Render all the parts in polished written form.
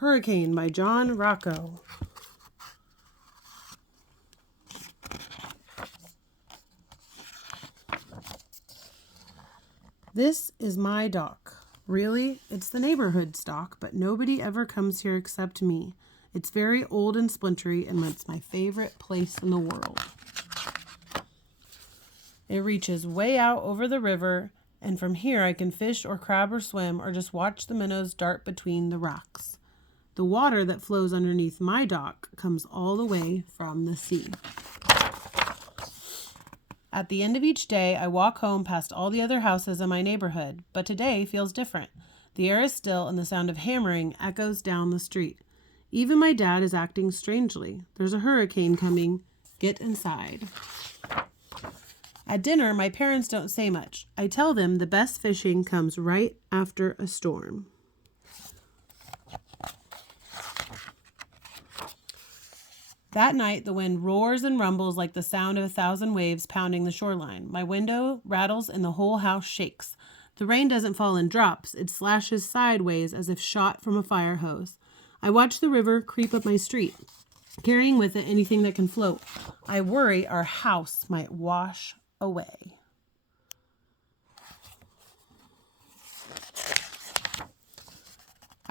Hurricane by Rocco. This is my dock. Really, it's the neighborhood's dock, but nobody ever comes here except me. It's very old and splintery, and it's my favorite place in the world. It reaches way out over the river, and from here I can fish or crab or swim or just watch the minnows dart between the rocks. The water that flows underneath my dock comes all the way from the sea. At the end of each day, I walk home past all the other houses in my neighborhood, but today feels different. The air is still and the sound of hammering echoes down the street. Even my dad is acting strangely. There's a hurricane coming. Get inside. At dinner, my parents don't say much. I tell them the best fishing comes right after a storm. That night, the wind roars and rumbles like the sound of 1,000 waves pounding the shoreline. My window rattles and the whole house shakes. The rain doesn't fall in drops. It slashes sideways as if shot from a fire hose. I watch the river creep up my street, carrying with it anything that can float. I worry our house might wash away.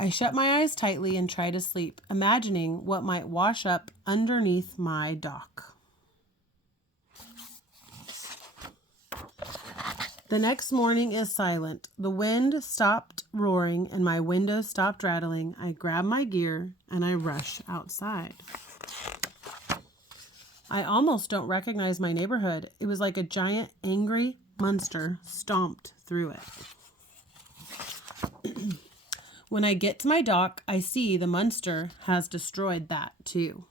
I shut my eyes tightly and try to sleep, imagining what might wash up underneath my dock. The next morning is silent. The wind stopped roaring and my window stopped rattling. I grab my gear and I rush outside. I almost don't recognize my neighborhood. It was like a giant, angry monster stomped through it. When I get to my dock, I see the monster has destroyed that too.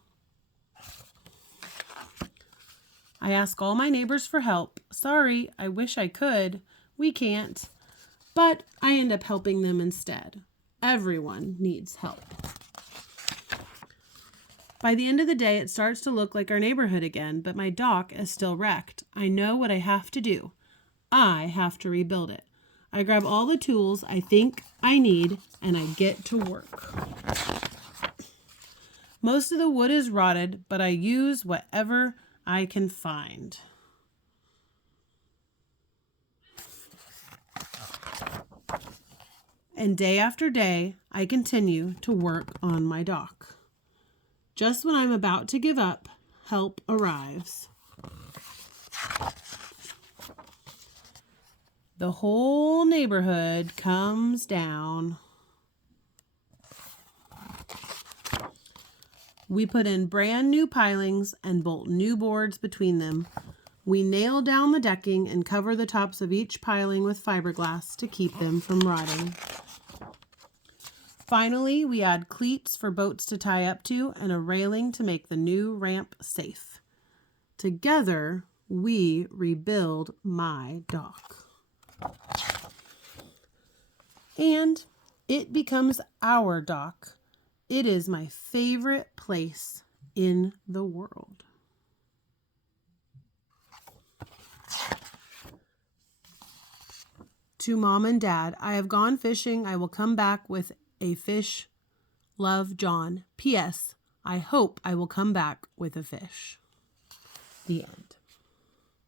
I ask all my neighbors for help. Sorry, I wish I could. We can't. But I end up helping them instead. Everyone needs help. By the end of the day, it starts to look like our neighborhood again, but my dock is still wrecked. I know what I have to do. I have to rebuild it. I grab all the tools I think I need, and I get to work. Most of the wood is rotted, but I use whatever I can find. And day after day, I continue to work on my dock. Just when I'm about to give up, help arrives. The whole neighborhood comes down. We put in brand new pilings and bolt new boards between them. We nail down the decking and cover the tops of each piling with fiberglass to keep them from rotting. Finally, we add cleats for boats to tie up to and a railing to make the new ramp safe. Together, we rebuild my dock. And it becomes our dock. It is my favorite place in the world. To Mom and Dad, I have gone fishing. I will come back with a fish. Love, John. P.S. I hope I will come back with a fish. The end.